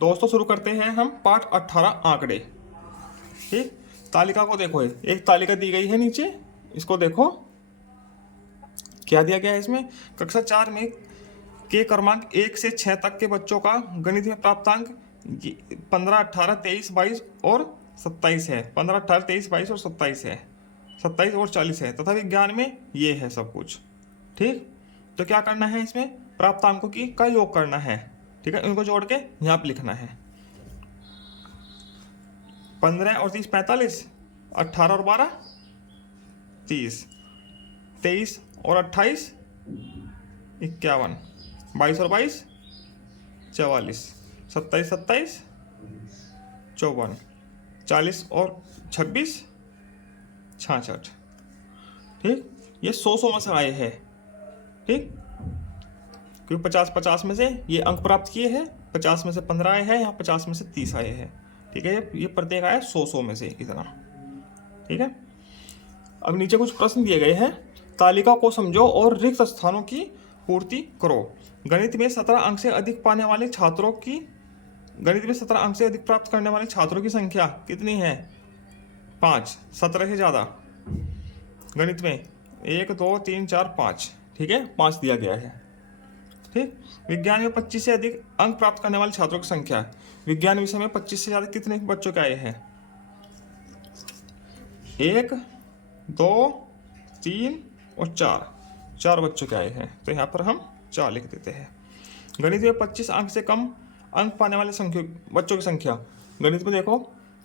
दोस्तों शुरू करते हैं हम पाठ 18 आंकड़े। ठीक, तालिका को देखो, एक तालिका दी गई है नीचे, इसको देखो क्या दिया गया है इसमें। कक्षा 4 में के क्रमांक 1 से 6 तक के बच्चों का गणित में प्राप्तांक 15, 18, 23, 22 और 27 है। 15, 18, 23, 22 और 27 है, 27 और 40 है, तथा विज्ञान में ये है सब कुछ। ठीक, तो क्या करना है, इसमें प्राप्तांकों की का योग करना है। ठीक है, इनको जोड़ के यहाँ पे लिखना है। 15 और 30 45, 18 और 12 30, 23 और 28 51, 22 और 22 44, 27 27 54, 40 और 26 66। ठीक, ये 100 में से आए हैं। ठीक, क्योंकि 50 में से ये अंक प्राप्त किए हैं, 50 में से 15 आए हैं, यहाँ 50 में से 30 आए हैं। ठीक है, ये प्रत्येक आया 100 में से इतना। ठीक है, अब नीचे कुछ प्रश्न दिए गए हैं। तालिका को समझो और रिक्त स्थानों की पूर्ति करो। गणित में 17 अंक से अधिक पाने वाले छात्रों की गणित में 17 अंक से अधिक प्राप्त करने वाले छात्रों की संख्या कितनी है? 5। 17 से ज़्यादा गणित में 1 2 3 4 5। ठीक है, 5 दिया गया है। ठीक, विज्ञान में 25 से अधिक अंक प्राप्त करने वाले छात्रों की संख्या। विज्ञान विषय में 25 से ज़्यादा कितने बच्चों के आए हैं? 1 2 3 और 4 बच्चों के आए हैं, तो यहाँ पर हम 4 लिख देते हैं। गणित में 25 अंक से कम अंक पाने वाले बच्चों की संख्या। गणित में देखो,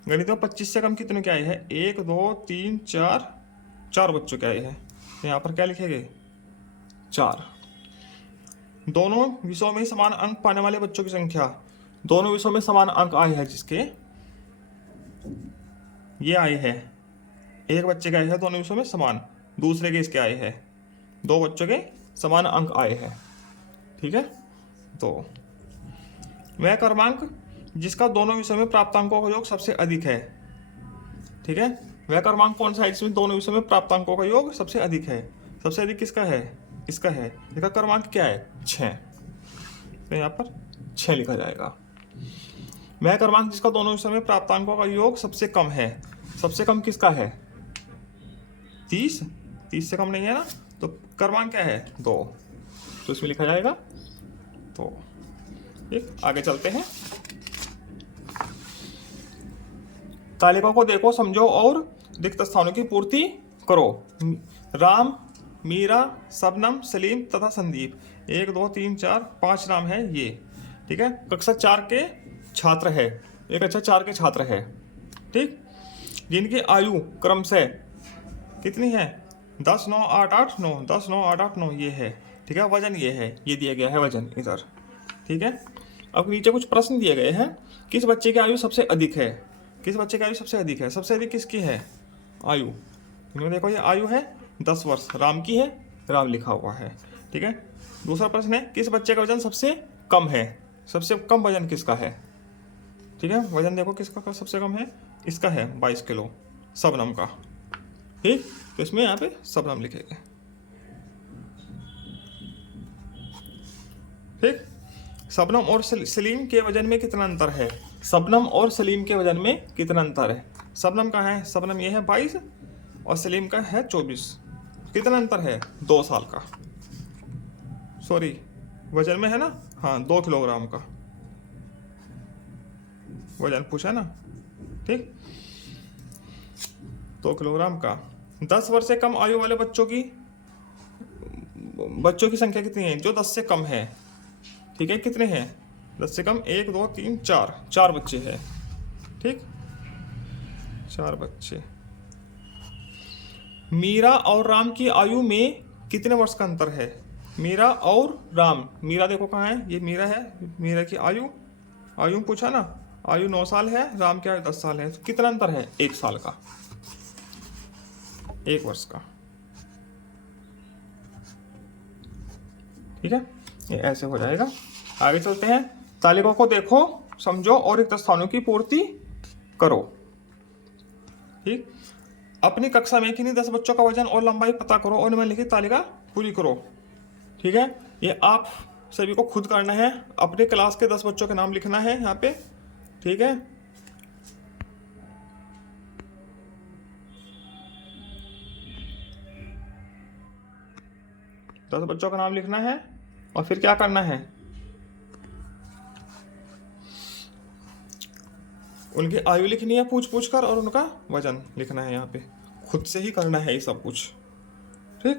गणित में 25 से कम कितने के आए हैं? 1 2 3 4 बच्चों के आए हैं, तो यहाँ पर क्या लिखेंगे? 4। दोनों विषयों में समान अंक पाने वाले बच्चों की संख्या। दोनों विषयों में समान अंक आए हैं, जिसके ये आए हैं, एक बच्चे के आए हैं दोनों विषयों में समान, दूसरे के इसके आए हैं, 2 बच्चों के समान अंक आए हैं। ठीक है, तो वह क्रमांक जिसका दोनों विषयों में प्राप्तांकों का योग सबसे अधिक है। ठीक है, वह क्रमांक कौन सा है जिसमें दोनों विषयों में प्राप्तांकों का योग सबसे अधिक है? सबसे अधिक किसका है? इसका है। इसका क्रमांक क्या है? 6, तो यहाँ पर 6 लिखा जाएगा। वह क्रमांक जिसका दोनों विषयों में प्राप्तांकों का योग सबसे कम है। सबसे कम किसका है? 30। 30 से कम नहीं है ना, तो क्रमांक क्या है? 2, तो इसमें लिखा जाएगा। तो एक आगे चलते हैं। तालिका को देखो, समझो और रिक्त स्थानों की पूर्ति करो। राम, मीरा, शबनम, सलीम तथा संदीप। 1 2 3 4 5 नाम है ये। ठीक है, कक्षा 4 के छात्र है, एक अच्छा 4 के छात्र है। ठीक, जिनकी आयु क्रमशः कितनी है? 10 9 8 8 9, 10 9 8 8 9 ये है। ठीक है, वजन ये है, ये दिया गया है वजन इधर। ठीक है, अब नीचे कुछ प्रश्न दिए गए हैं। किस बच्चे की आयु सबसे अधिक है? किस बच्चे की आयु सबसे अधिक है? सबसे अधिक किसकी है आयु? इन्होंने देखो, ये आयु है 10 वर्ष, राम की है, राम लिखा हुआ है। ठीक है, दूसरा प्रश्न है, किस बच्चे का वजन सबसे कम है? सबसे कम वजन किसका है? ठीक है, वजन देखो किसका सबसे कम है, इसका है 22 किलो, शबनम का। ठीक, तो इसमें यहाँ पे शबनम लिखेंगे। ठीक, शबनम और सलीम के वजन में कितना अंतर है? शबनम और सलीम के वजन में कितना अंतर है? शबनम का है, शबनम ये है 22 और सलीम का है 24। कितना अंतर है? 2 साल का। सॉरी, वजन में है ना, हाँ 2 किलोग्राम का वजन पूछा ना। ठीक, 2 किलोग्राम का। 10 वर्ष से कम आयु वाले बच्चों की संख्या कितनी है? जो 10 से कम है। ठीक है, कितने हैं? 10 से कम 1 2 3 4 बच्चे हैं। ठीक, 4 बच्चे। मीरा और राम की आयु में कितने वर्ष का अंतर है? मीरा और राम, मीरा देखो कहाँ है, ये मीरा है। मीरा की आयु पूछा ना, आयु 9 साल है, राम की आयु 10 साल है, तो कितना अंतर है? 1 साल का, 1 वर्ष का। ठीक है, ये ऐसे हो जाएगा। आगे चलते हैं। तालिका को देखो, समझो और रिक्त स्थानों की पूर्ति करो। ठीक, अपनी कक्षा में किन्हीं 10 बच्चों का वजन और लंबाई पता करो और निम्नलिखित तालिका पूरी करो। ठीक है, ये आप सभी को खुद करना है। अपने क्लास के 10 बच्चों के नाम लिखना है यहाँ पे, ठीक है। दस बच्चों का नाम लिखना है और फिर क्या करना है, उनकी आयु लिखनी है पूछ पूछ कर और उनका वजन लिखना है यहाँ पे। खुद से ही करना है ये सब कुछ, ठीक।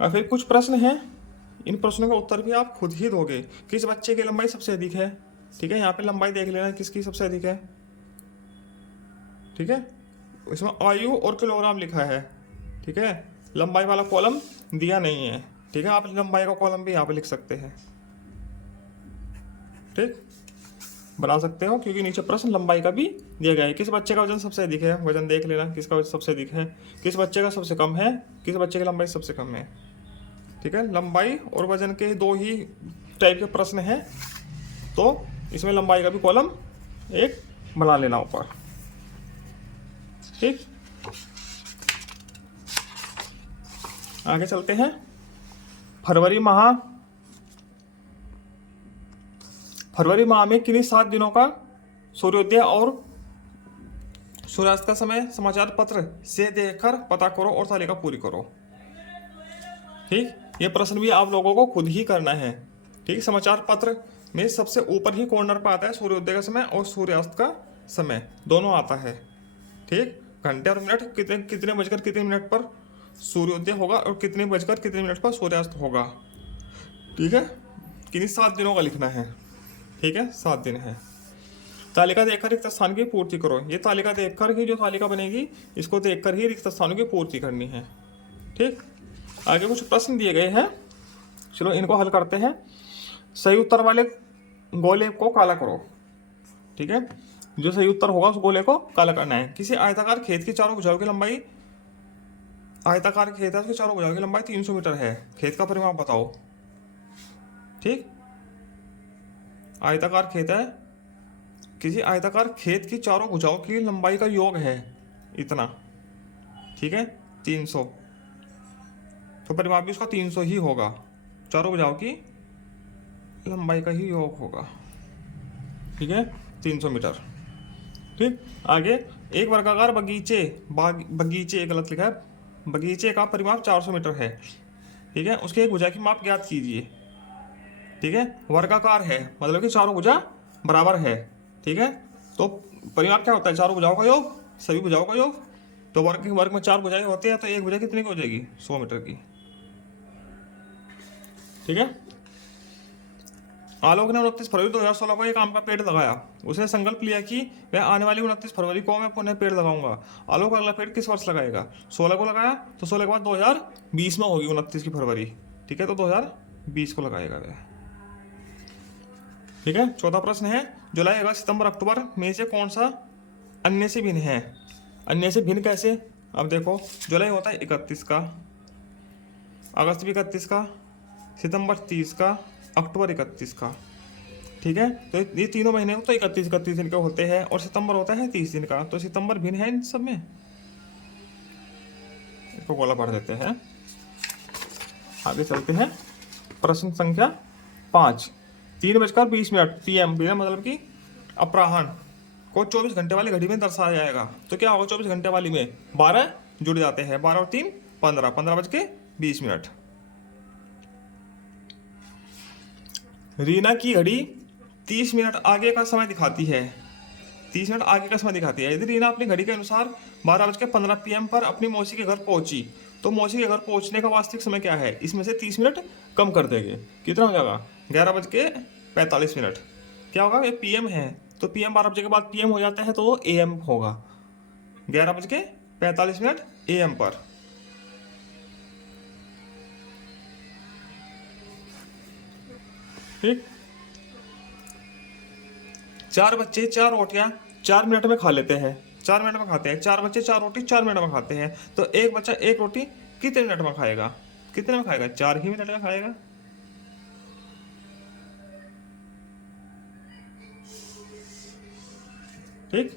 और फिर कुछ प्रश्न हैं, इन प्रश्नों का उत्तर भी आप खुद ही दोगे। किस बच्चे की लंबाई सबसे अधिक है, ठीक है। यहाँ पे लंबाई देख लेना किसकी सबसे अधिक है, ठीक है। इसमें आयु और किलोग्राम लिखा है, ठीक है। लंबाई वाला कॉलम दिया नहीं है, ठीक है। आप लंबाई का कॉलम भी यहाँ पे लिख सकते हैं, ठीक, बना सकते हो, क्योंकि नीचे प्रश्न लंबाई का भी दिया गया है। किस बच्चे का वजन सबसे अधिक है, वजन देख लेना किसका वजन सबसे अधिक है। किस बच्चे का सबसे कम है, किस बच्चे की लंबाई सबसे कम है, ठीक है। लंबाई और वजन के दो ही टाइप के प्रश्न हैं, तो इसमें लंबाई का भी कॉलम एक बना लेना ऊपर, ठीक। आगे चलते हैं। फरवरी माह में किन्हीं 7 दिनों का सूर्योदय और सूर्यास्त का समय समाचार पत्र से देखकर पता करो और तालिका पूरी करो, ठीक। ये प्रश्न भी आप लोगों को खुद ही करना है, ठीक। समाचार पत्र में सबसे ऊपर ही कॉर्नर पर आता है सूर्योदय का समय और सूर्यास्त का समय, दोनों आता है, ठीक। घंटे और मिनट, कितने बजकर कितने मिनट पर सूर्योदय होगा और कितने बजकर कितने मिनट पर सूर्यास्त होगा, ठीक है। किन्हीं 7 दिनों का लिखना है, ठीक है, 7 दिन है। तालिका देखकर रिक्त स्थान की पूर्ति करो। ये तालिका देखकर ही जो तालिका बनेगी, इसको देखकर ही रिक्त स्थानों की पूर्ति करनी है, ठीक। आगे कुछ प्रश्न दिए गए हैं, चलो इनको हल करते हैं। सही उत्तर वाले गोले को काला करो, ठीक है। जो सही उत्तर होगा उस गोले को काला करना है। किसी आयताकार खेत की चारों भुजाओं की लंबाई, आयताकार खेत है उसकी चारों भुजाओं की लंबाई 300 मीटर है। खेत का परिमाप बताओ, ठीक। आयताकार खेत है, किसी आयताकार खेत की चारों भुजाओं की लंबाई का योग है इतना, ठीक है, 300, तो परिमाप भी उसका 300 ही होगा। चारों भुजाओं की लंबाई का ही योग होगा, ठीक है, 300 मीटर, ठीक। आगे एक वर्गाकार बगीचे गलत लिखा है, बगीचे का परिमाप 400 मीटर है, ठीक है। उसके एक भुजा की माप ज्ञात कीजिए, ठीक है। वर्गाकार है मतलब कि चारों भुजा बराबर है, ठीक है। तो परिमाप क्या होता है, चारों भुजाओं का योग, सभी भुजाओं का योग। तो वर्ग में 4 भुजाएं होती है, तो एक भुजा कितनी की हो जाएगी, 100 मीटर की, ठीक है। आलोक ने 29 फरवरी 2016 को एक आम का पेड़ लगाया। उसने संकल्प लिया कि वह आने वाली 29 फरवरी को मैं पुनः पेड़ लगाऊंगा। आलोक अगला पेड़ किस वर्ष लगाएगा, 16 को लगाया, तो 16 के बाद 2020 में होगी 29 की फरवरी, ठीक है। तो 2020 को लगाएगा वह, ठीक है। चौथा प्रश्न है, जुलाई, अगस्त, सितंबर, अक्टूबर में से कौन सा अन्य से भिन्न है। अन्य से भिन्न कैसे, अब देखो, जुलाई होता है 31 का, अगस्त भी 31 का, सितंबर 30 का, अक्टूबर 31 का, ठीक है। तो ये तीनों महीने तो 31 दिन के होते हैं, और सितंबर होता है 30 दिन का, तो सितंबर भिन्न है इन सब में। इसको गोला पढ़ देते हैं, आगे चलते हैं। प्रश्न संख्या 5, 3:20 PM, मतलब कि अपराह्न को 24 घंटे वाली घड़ी में दर्शाया जाएगा। तो क्या होगा, 24 घंटे वाली में 12 जुड़ जाते हैं, 12 और 3 15, 15:20। रीना की घड़ी 30 मिनट आगे का समय दिखाती है, 30 मिनट आगे का समय दिखाती है। यदि रीना अपनी घड़ी के अनुसार 12:15 PM पर अपनी मौसी के घर पहुंची, तो मौसी के घर पहुंचने का वास्तविक समय क्या है। इसमें से 30 मिनट कम कर देंगे, कितना हो जाएगा, 11:45। क्या होगा, ये PM है, तो PM 12 बजे के बाद PM हो जाता है, तो वो AM होगा, 11:45 AM पर, ठीक। 4 बच्चे 4 रोटियां 4 मिनट में खा लेते हैं, 4 मिनट में खाते हैं। 4 बच्चे 4 रोटी 4 मिनट में खाते हैं, तो एक बच्चा 1 रोटी कितने मिनट में खाएगा, कितने में खाएगा, 4 ही मिनट में खाएगा, ठीक।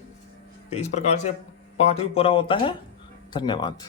तो इस प्रकार से पाठ भी पूरा होता है। धन्यवाद।